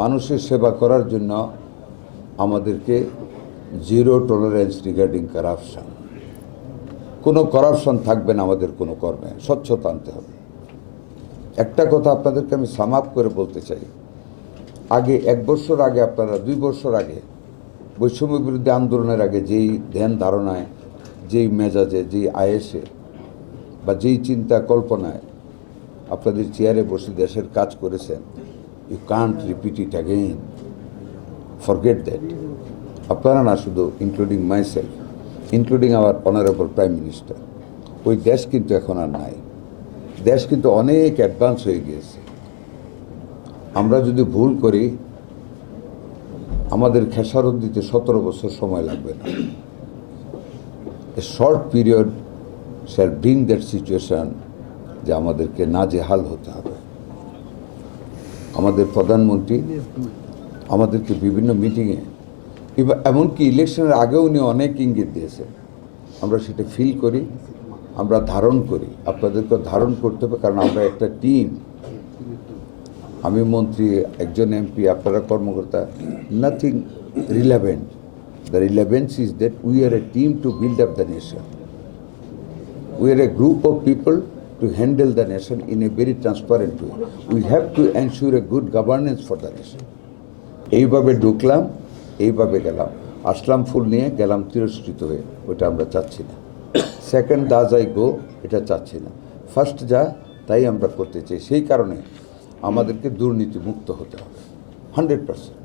মানুষের সেবা করার জন্য আমাদেরকে জিরো টলারেন্স রিগার্ডিং কারাপশন। কোনো করাপশন থাকবে না আমাদের কোনো কর্মে, স্বচ্ছতা আনতে হবে। একটা কথা আপনাদেরকে আমি সাম আপ করে বলতে চাই, আগে 1 বছর আগে, আপনারা 2 বছর আগে বৈষম্য বিরোধী আন্দোলনের আগে যেই ধ্যান ধারণায়, যেই মেজাজে, যেই আয়েসে বা যেই চিন্তা কল্পনায় আপনাদের চেয়ারে বসে দেশের কাজ করেছেন, you can't repeat it again, forget that. আপনারা না শুধু, including myself, including our honourable prime minister, ওই দেশ কিন্তু এখন আর নাই। দেশ কিন্তু অনেক অ্যাডভান্স হয়ে গিয়েছে। আমরা যদি ভুল করি, আমাদের খেসারত দিতে 17 বছর সময় লাগবে না। A short period shall bring that situation যে আমাদেরকে নাজেহাল হতে হবে। আমাদের প্রধানমন্ত্রী আমাদেরকে বিভিন্ন মিটিংয়ে, এমনকি ইলেকশনের আগেও উনি অনেক ইঙ্গিত দিয়েছেন। আমরা সেটা ফিল করি, আমরা ধারণ করি। আপনাদেরকে ধারণ করতে হবে, কারণ আমরা একটা টিম। আমি মন্ত্রী, একজন এমপি, আপনারা কর্মকর্তা, nothing relevant. The relevance is that we are A team to build up the nation. We are a group of people to handle the nation in a very transparent way. We have to ensure a good governance for the nation. এইভাবে ঢুকলাম, এইভাবে গেলাম, আসলাম ফুল নিয়ে, গেলাম তিরস্কৃত হয়ে। ওইটা আমরা চাচ্ছি না। সেকেন্ড দা যাই গো, এটা চাচ্ছি না। ফার্স্ট যা তাই আমরা করতে চাই। সেই কারণে আমাদেরকে দুর্নীতি মুক্ত হতে হবে 100%।